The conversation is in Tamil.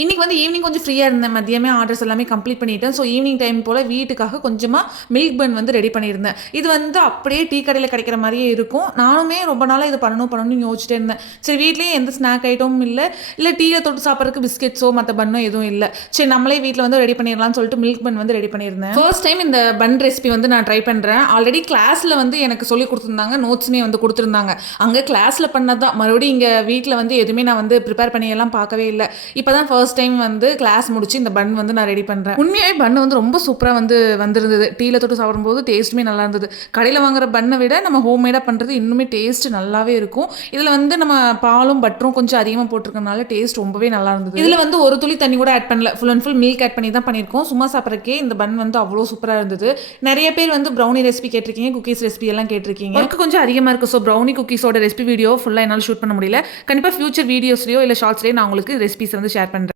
இன்னைக்கு வந்து ஈவினிங் கொஞ்சம் ஃப்ரீயா இருந்தேன். மதியமே ஆர்டர்ஸ் எல்லாமே கம்ப்ளீட் பண்ணிட்டேன். ஸோ ஈவினிங் டைம் போல வீட்டுக்காக கொஞ்சமா மில்க் பன் வந்து ரெடி பண்ணியிருந்தேன். இது வந்து அப்படியே டீ கடையில கிடைக்கிற மாரியே இருக்கும். நானுமே ரொம்ப நாளா இது பண்ணணும்னு யோசிச்சுட்டே இருந்தேன். சரி வீட்லயே எந்த ஸ்நாக் ஐட்டமும் இல்ல டீல தொட்டு சாப்பிடறதுக்கு பிஸ்கெட்ஸோ மத்த பன்னோ எதுவும் இல்ல. சரி நம்மளே வீட்ல வந்து ரெடி பண்ணிடலாம்னு சொல்லிட்டு மில்க் பன் வந்து ரெடி பண்ணியிருந்தேன். ஃபர்ஸ்ட் டைம் இந்த பன் ரெசிபி வந்து நான் ட்ரை பண்றேன். ஆல்ரெடி கிளாஸ்ல வந்து எனக்கு சொல்லிக் குடுத்துருந்தாங்க. நோட்ஸ்மே வந்து குடுத்துருந்தாங்க. அங்க கிளாஸ்ல பண்ணது தான். மறுபடியும் இங்க வீட்ல வந்து எதுவுமே நான் வந்து ப்ரிப்பேர் பண்ணி எல்லாம் பார்க்கவே இல்ல. இப்பதான் ஃபர்ஸ்ட் டைம் வந்து கிளாஸ் முடிச்சு இந்த பன் வந்து நான் ரெடி பண்றேன். உண்மையாவே பன் வந்து ரொம்ப சூப்பரா வந்து வந்திருந்தது. டீல தொட்டு சாப்பிடும்போது டேஸ்ட்டுமே நல்லா இருந்தது. கடையில வாங்குற பன்னை விட நம்ம ஹோம்மேடா பண்றது இன்னுமே டேஸ்ட் நல்லாவே இருக்கும். இதுல வந்து நம்ம பாலும் பட்டரும் கொஞ்சம் அதிகமா போட்டிருக்கனால டேஸ்ட் ரொம்பவே நல்லா இருந்தது. இதுல வந்து ஒரு துளி தண்ணி கூட ஆட் பண்ணல. Full and full milk add பண்ணி தான் பண்ணியிருக்கோம். சும்மா சாப்பிட்றக்கே இந்த பன் வந்து அவ்வளோ சூப்பரா இருந்தது. நிறைய பேர் வந்து ப்ரௌனி ரெசிபி கேட்டிருக்கீங்க, குக்கீஸ் ரெசிபி எல்லாம் கேட்டிருக்கீங்க. ஒர்க் கொஞ்சம் அதிகமா இருக்கு. ஸோ ப்ரௌனி குக்கீஸோட ரெசிபி வீடியோ ஃபுல்லா என்னால் ஷூட் பண்ண முடியல. கண்டிப்பா ஃபியூச்சர் வீடியோஸ்லயோ இல்ல ஷார்ட்ஸ்லயோ நான் உங்களுக்கு ரெசிபிஸ் வந்து ஷேர் பண்றேன்.